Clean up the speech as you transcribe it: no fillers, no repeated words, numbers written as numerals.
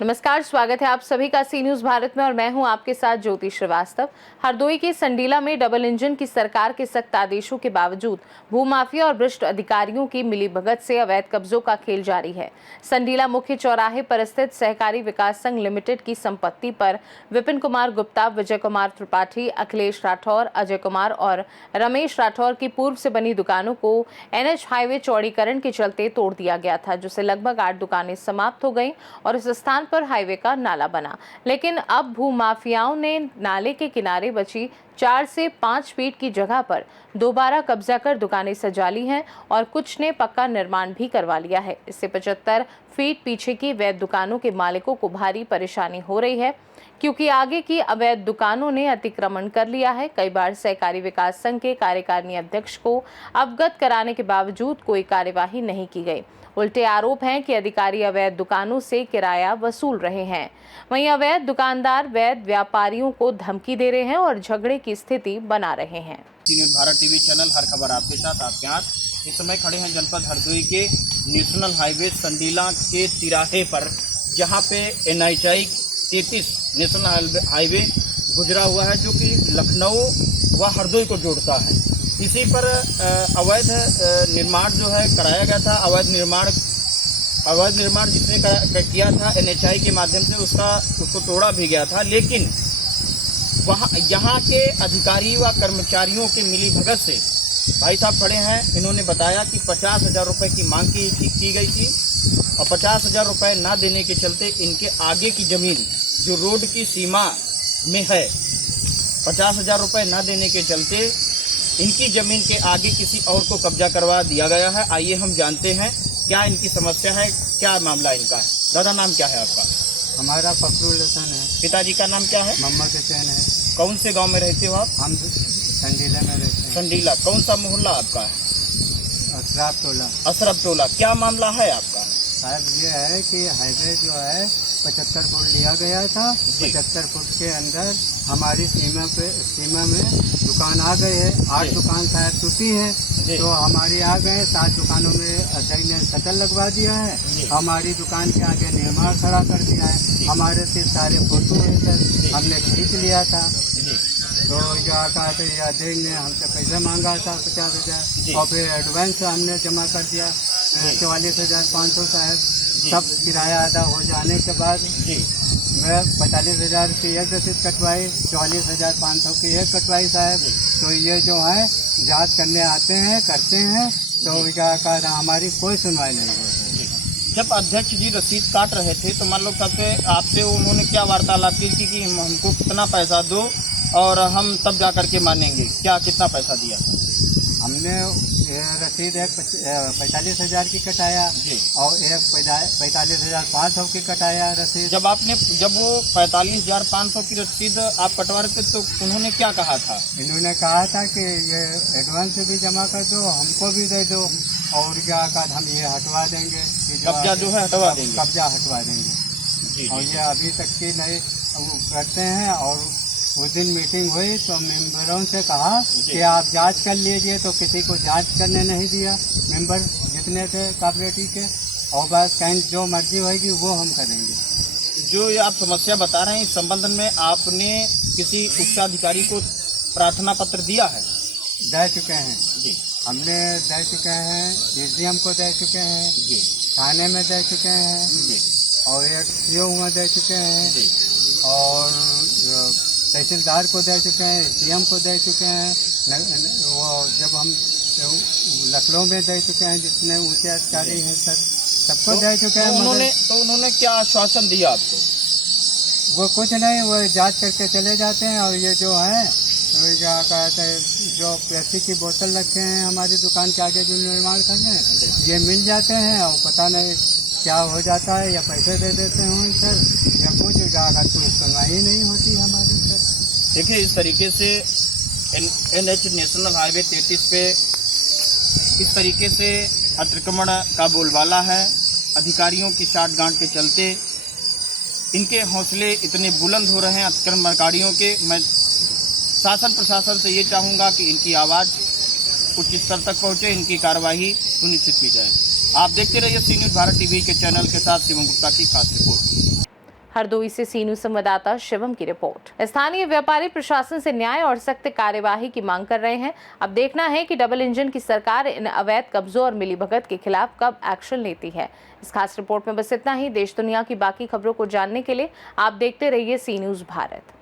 नमस्कार, स्वागत है आप सभी का सी न्यूज भारत में और मैं हूं आपके साथ ज्योति श्रीवास्तव। हरदोई के संडीला में डबल इंजन की सरकार के सख्त आदेशों के बावजूद भूमाफिया और भ्रष्ट अधिकारियों की मिलीभगत से अवैध कब्जों का खेल जारी है। संडीला मुख्य चौराहे पर स्थित सहकारी विकास संघ लिमिटेड की संपत्ति पर विपिन कुमार गुप्ता, विजय कुमार त्रिपाठी, अखिलेश राठौर, अजय कुमार और रमेश राठौर की पूर्व से बनी दुकानों को NH हाईवे चौड़ीकरण के चलते तोड़ दिया गया था, जिससे लगभग 8 दुकानें समाप्त हो गईं और इस स्थान पर हाईवे का नाला बना। लेकिन अब भूमाफियाओं ने नाले के किनारे बची 4 से 5 फीट की जगह पर दोबारा कब्जा कर दुकानें सजा ली हैं और कुछ ने पक्का निर्माण भी करवा लिया है। इससे 75 फीट पीछे की अवैध दुकानों के मालिकों को भारी परेशानी हो रही है, क्योंकि आगे की अवैध दुकानों ने अतिक्रमण कर लिया है। कई बार सहकारी विकास संघ के कार्यकारिणी अध्यक्ष को अवगत कराने के बावजूद कोई कार्यवाही नहीं की गई। उल्टे आरोप हैं कि अधिकारी अवैध दुकानों से किराया वसूल रहे हैं। वहीं अवैध दुकानदार वैध व्यापारियों को धमकी दे रहे हैं और झगड़े की स्थिति बना रहे हैं। न्यूज़ भारत टीवी चैनल, हर खबर आपके साथ, आपके हाथ। इस समय खड़े हैं जनपद हरदोई के नेशनल हाईवे संडीला के तिराहे पर, जहां पे NH 33 नेशनल हाईवे गुजरा हुआ है, जो कि लखनऊ व हरदोई को जोड़ता है। इसी पर अवैध निर्माण जो है कराया गया था। अवैध निर्माण जिसने किया था NH के माध्यम से उसको तोड़ा भी गया था, लेकिन यहाँ के अधिकारी व कर्मचारियों के मिलीभगत से भाई साहब खड़े हैं। इन्होंने बताया कि 50,000 रुपये की मांग की गई थी और 50,000 रुपये ना देने के चलते इनके आगे की ज़मीन जो रोड की सीमा में है, 50,000 रुपये ना देने के चलते इनकी ज़मीन के आगे किसी और को कब्जा करवा दिया गया है। आइए हम जानते हैं क्या इनकी समस्या है, क्या मामला इनका है। दादा, नाम क्या है आपका? हमारा फखरुल हसन है। पिताजी का नाम क्या है? मोहम्मद हुसैन है। कौन से गांव में रहते हो आप? हम संडीला में रहते हैं। संडीला, कौन सा मोहल्ला आपका है? अशरफ टोला। अशरफ टोला। क्या मामला है आपका? साहब, ये है कि हाईवे जो है 75 फुट लिया गया था। 75 फुट के अंदर हमारी सीमा में दुकान आ गए है। 8 दुकान शायद टूटी है, तो हमारी आ गए। 7 दुकानों में अजय ने शटर लगवा दिया है। हमारी दुकान के आगे निर्माण खड़ा कर दिया है। हमारे से सारे फोटो है सर, हमने खींच लिया था। तो क्या कहा था, अजय ने हमसे पैसा मांगा था 50,000 और फिर एडवांस हमने जमा कर दिया 44,500 साहब। सब किराया अदा हो जाने के बाद मैं 45,000 की एक रसीद कटवाई, 44,500 की एक कटवाई साहब। तो ये जो है जांच करने आते हैं, करते हैं, तो क्या कहा, हमारी कोई सुनवाई नहीं होती। जब अध्यक्ष जी रसीद काट रहे थे तो मान लो सबसे आपसे उन्होंने क्या वार्तालाप की कि हमको कितना पैसा दो और हम तब जा करके मानेंगे? क्या कितना पैसा दिया? हमने रसीद एक 45,000 की कटाया और एक 45,500 की कटाया रसीद। जब वो 45,500 की रसीद आप कटवा रहे थे तो उन्होंने क्या कहा था? इन्होंने कहा था कि ये एडवांस भी जमा कर दो, हमको भी दे दो, और क्या कहा, हम ये हटवा देंगे, कब्जा जो है हटवा देंगे। कब्जा हटवा देंगे। और ये अभी तक की नहीं करते हैं। और उस दिन मीटिंग हुई तो मेंबरों से कहा कि आप जांच कर लीजिए, तो किसी को जांच करने नहीं दिया मेंबर जितने थे कॉपरेटिव के। और बस कहीं जो मर्जी होगी वो हम करेंगे। जो ये आप समस्या बता रहे हैं, इस संबंध में आपने किसी उच्चाधिकारी को प्रार्थना पत्र दिया है? दे चुके हैं जी। हमने दे चुके हैं, DCM को दे चुके हैं जी, थाने में दे चुके हैं जी, और एक CO में दे चुके हैं जी, और तहसीलदार को दे चुके हैं, CM को दे चुके हैं। वो जब हम लखनऊ में दे चुके हैं, जितने ऊंचे अधिकारी हैं सर, सबको दे चुके हैं। उन्होंने क्या आश्वासन दिया आपको? वो कुछ नहीं, वो जांच करके चले जाते हैं। और ये जो है क्या कहते हैं, जो प्लास्टिक की बोतल रखे हैं हमारी दुकान के आगे जो निर्माण कर रहे हैं, ये मिल जाते हैं और पता नहीं क्या हो जाता है, या पैसे दे देते हैं सर, या कुछ कोई सुनवाई नहीं होती हमारी सर। देखिए, इस तरीके से NH नेशनल हाईवे 33 पे इस तरीके से अतिक्रमण का बोलबाला है। अधिकारियों की साठगांठ के चलते इनके हौसले इतने बुलंद हो रहे हैं अतिक्रमणकारियों के। मैं शासन प्रशासन से ये चाहूँगा कि इनकी आवाज़ उच्च स्तर तक पहुँचे, इनकी कार्यवाही सुनिश्चित की जाए। आप देखते रहिए सी न्यूज़ भारत टीवी के चैनल के साथ शिवम गुप्ता की खास रिपोर्ट। हरदोई से सी न्यूज संवाददाता शिवम की रिपोर्ट। स्थानीय व्यापारी प्रशासन से न्याय और सख्त कार्यवाही की मांग कर रहे हैं। अब देखना है कि डबल इंजन की सरकार इन अवैध कब्जों और मिलीभगत के खिलाफ कब एक्शन लेती है। इस खास रिपोर्ट में बस इतना ही। देश दुनिया की बाकी खबरों को जानने के लिए आप देखते रहिए सी न्यूज भारत।